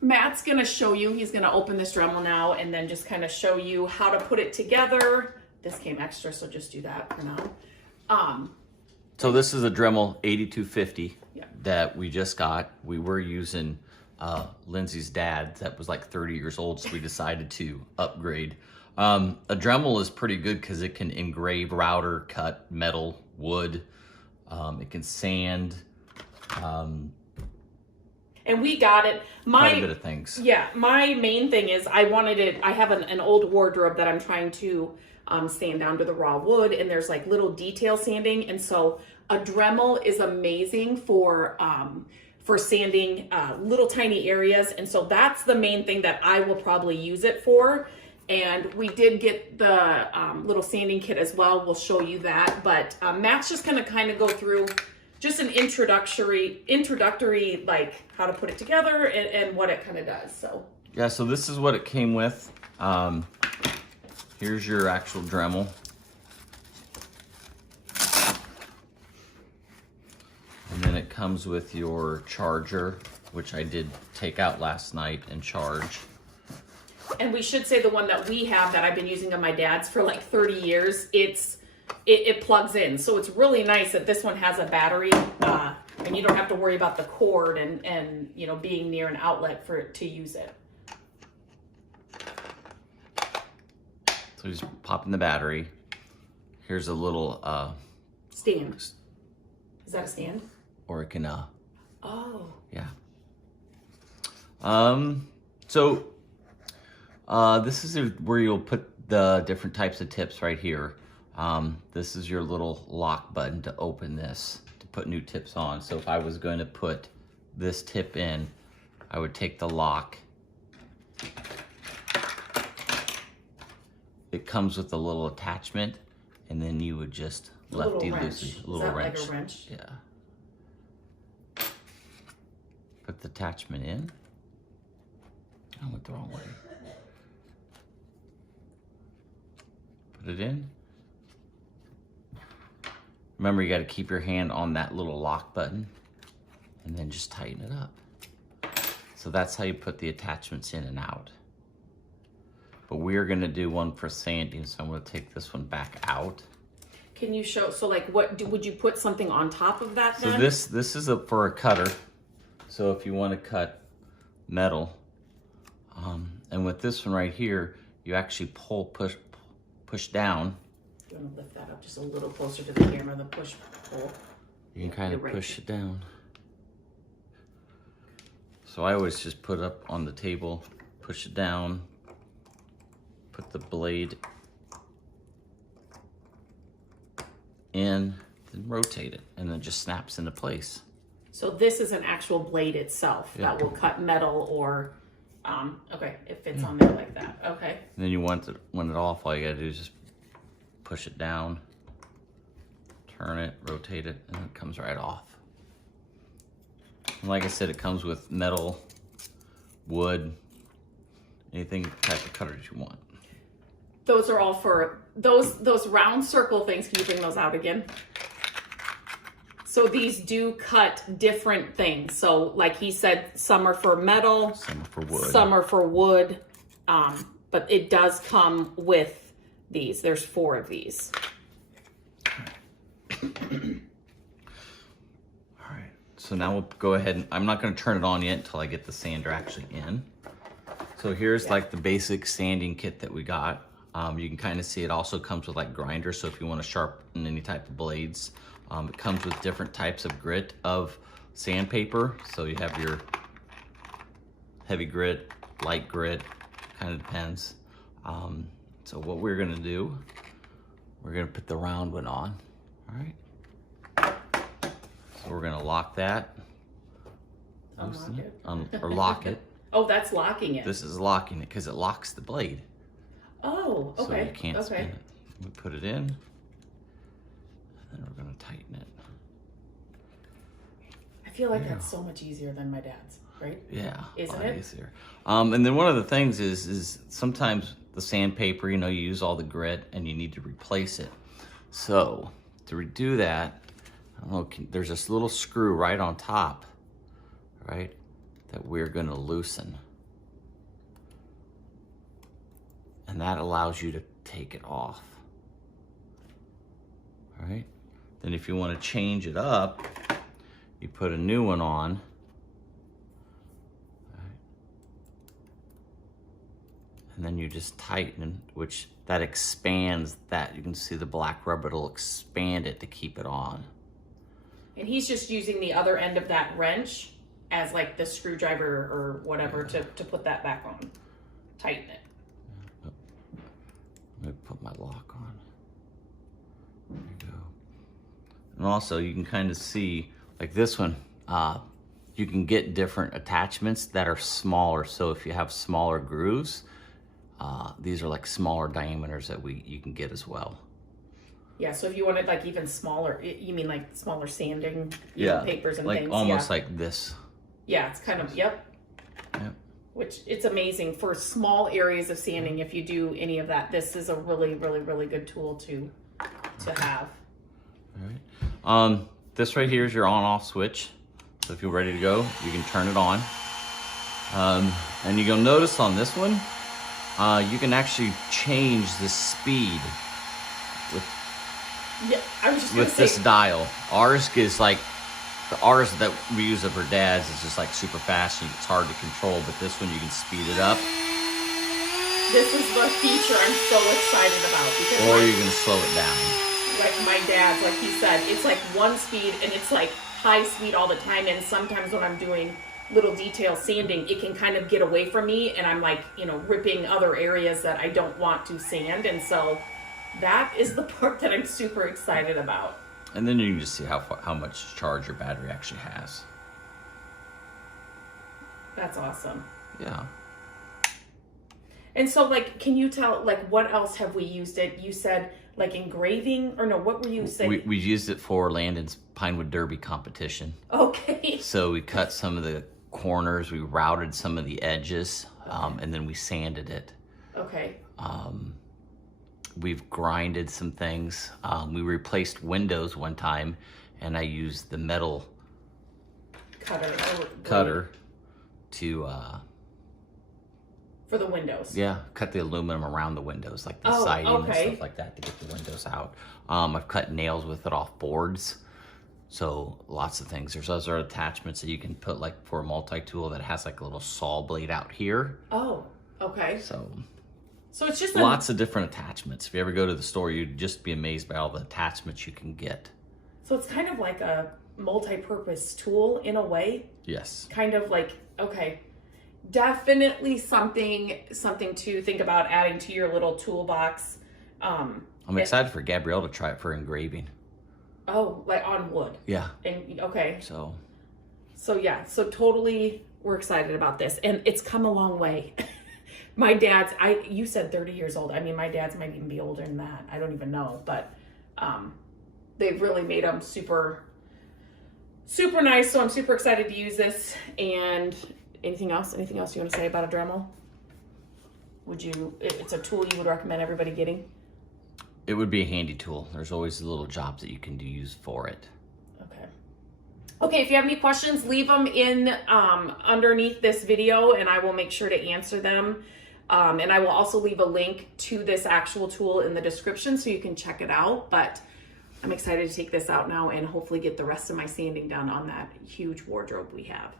Matt's gonna show you, he's gonna open this Dremel now and then just kind of show you how to put it together. This came extra, so just do that for now. So this is a Dremel 8250 Yeah. that we just got. We were using Lindsay's dad that was like 30 years old, so we decided to upgrade. A Dremel is pretty good because it can engrave, router, cut metal, wood. It can sand. And we got it. Quite a bit of things. Yeah, my main thing is I wanted it. I have an old wardrobe that I'm trying to sand down to the raw wood, and there's like little detail sanding, and so a Dremel is amazing for sanding little tiny areas, and so that's the main thing that I will probably use it for. And we did get the little sanding kit as well. We'll show you that, but Matt's just gonna kind of go through just an introductory like how to put it together and what it kind of does. So yeah, so this is what it came with. Here's your actual Dremel. And then it comes with your charger, which I did take out last night and charge. And we should say the one that we have that I've been using on my dad's for like 30 years, it plugs in. So it's really nice that this one has a battery and you don't have to worry about the cord and you know, being near an outlet to use it. So just pop in the battery. Here's a little stand. Is that a stand? Or it can oh. Yeah. So this is where you'll put the different types of tips right here. This is your little lock button to open this, to put new tips on. So if I was going to put this tip in, I would take the lock. It comes with a little attachment, and then you would just lefty loosey, a little wrench. Like a wrench? Yeah. Put the attachment in. I went the wrong way. Put it in. Remember, you got to keep your hand on that little lock button and then just tighten it up. So that's how you put the attachments in and out. But we're going to do one for sanding, so I'm going to take this one back out. Can you show, so like would you put something on top of that then? So this is for a cutter. So if you want to cut metal, and with this one right here, you actually push down. You want to lift that up just a little closer to the camera, the push pull. You can kind of push it down. So I always just put up on the table, push it down, put the blade in, then rotate it, and then it just snaps into place. So this is an actual blade itself that will cut metal or, okay, it fits on there like that, okay. And then you want it off, all you gotta do is just push it down, turn it, rotate it, and it comes right off. And like I said, it comes with metal, wood, anything type of cutters you want. Those are all for, those round circle things, can you bring those out again? So these do cut different things. So like he said, some are for metal, some are for wood, some are for wood, but it does come with these. There's 4 of these. All right, so now we'll go ahead and, I'm not gonna turn it on yet until I get the sander actually in. So here's like the basic sanding kit that we got. You can kind of see it also comes with like grinders, so if you want to sharpen any type of blades. It comes with different types of grit of sandpaper. So you have your heavy grit, light grit, kind of depends. So what we're gonna do, we're gonna put the round one on, all right? So we're gonna lock that. Unlock it. Or lock it. Oh, that's locking it. This is locking it because it locks the blade. Oh, okay. So you can't spin it. We put it in, and then we're gonna tighten it. I feel like that's so much easier than my dad's, right? Yeah, Isn't it? Easier. And then one of the things is sometimes the sandpaper, you know, you use all the grit and you need to replace it. So to redo that, I don't know, there's this little screw right on top, right, that we're gonna loosen. and that allows you to take it off. All right. Then if you want to change it up, you put a new one on. All right. And then you just tighten, which that expands that. You can see the black rubber, it'll expand it to keep it on. And he's just using the other end of that wrench as like the screwdriver or whatever to put that back on. Tighten it. Let me put my lock on. There you go. And also you can kind of see, like this one, you can get different attachments that are smaller. So if you have smaller grooves, these are like smaller diameters that you can get as well. Yeah, so if you wanted like even smaller, you mean like smaller sanding papers and like things? Almost like this. Yeah, it's kind of, yep. Which it's amazing for small areas of sanding. If you do any of that, this is a really, really, really good tool to have. All right. This right here is your on-off switch. So if you're ready to go, you can turn it on. And you'll notice on this one, you can actually change the speed with this dial. Ours is like, ours that we use it for dads is just like super fast and it's hard to control, but this one you can speed it up. This is the feature I'm so excited about. Because or you can slow it down. Like my dad's, like he said, it's like one speed and it's like high speed all the time, and sometimes when I'm doing little detail sanding, it can kind of get away from me and I'm like, ripping other areas that I don't want to sand, and so that is the part that I'm super excited about. And then you can just see how much charge your battery actually has. That's awesome. Yeah. And so, like, can you tell, like, what else have we used it? You said, like, engraving, or no, what were you saying? We used it for Landon's Pinewood Derby competition. Okay. So we cut some of the corners, we routed some of the edges, and then we sanded it. Okay. We've grinded some things. We replaced windows one time, and I used the metal cutter to for the windows. Yeah, cut the aluminum around the windows, like the siding and stuff like that, to get the windows out. I've cut nails with it off boards. So lots of things. There's other attachments that you can put, like for a multi-tool that has like a little saw blade out here. Oh, okay. So it's just lots of different attachments. If you ever go to the store, you'd just be amazed by all the attachments you can get. So it's kind of like a multi-purpose tool in a way. Yes. Kind of like, okay, definitely something to think about adding to your little toolbox. I'm excited for Gabrielle to try it for engraving. Oh, like on wood. Yeah. And okay. So yeah, so totally we're excited about this, and it's come a long way. My dad's, you said 30 years old. I mean, my dad's might even be older than that. I don't even know, but they've really made them super, super nice. So I'm super excited to use this. And anything else you want to say about a Dremel? It's a tool you would recommend everybody getting? It would be a handy tool. There's always little jobs that you can use for it. Okay, if you have any questions, leave them in underneath this video and I will make sure to answer them. And I will also leave a link to this actual tool in the description so you can check it out. But I'm excited to take this out now and hopefully get the rest of my sanding done on that huge wardrobe we have.